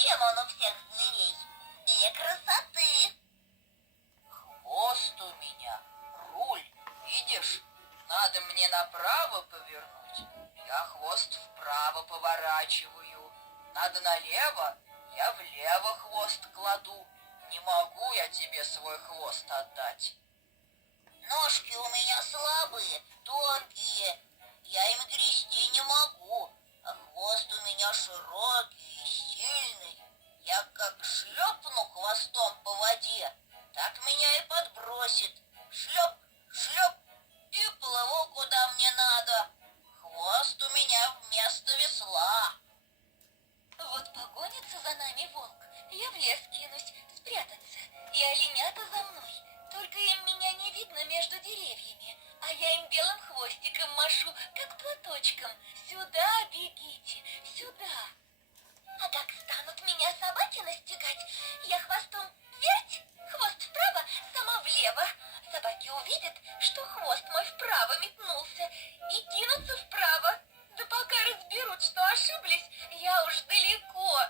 Чем он у всех зверей? Для красоты. Хвост у меня, руль, видишь? Надо мне направо повернуть, я хвост вправо поворачиваю. Надо налево, я влево хвост кладу. Не могу я тебе свой хвост отдать. Ножки у меня слабые, тонкие. Я им грести не могу. А хвост у меня широкий и сильный. Я как шлепну хвостом по воде, так меня и подбросит. Шлеп, шлеп, и плыву куда мне надо. Хвост у меня вместо весла. Вот погонится за нами волк, я в лес кинусь, спрятаться, и оленята за мной. Только им меня не видно между деревьями, а я им белым хвостиком машу, как платочком. Сюда бегите, сюда. А как станут меня собаки настигать, я хвостом верть, хвост вправо, сама влево. Собаки увидят, что хвост мой вправо метнулся, и кинутся вправо. Да пока разберут, что ошиблись, я уж далеко.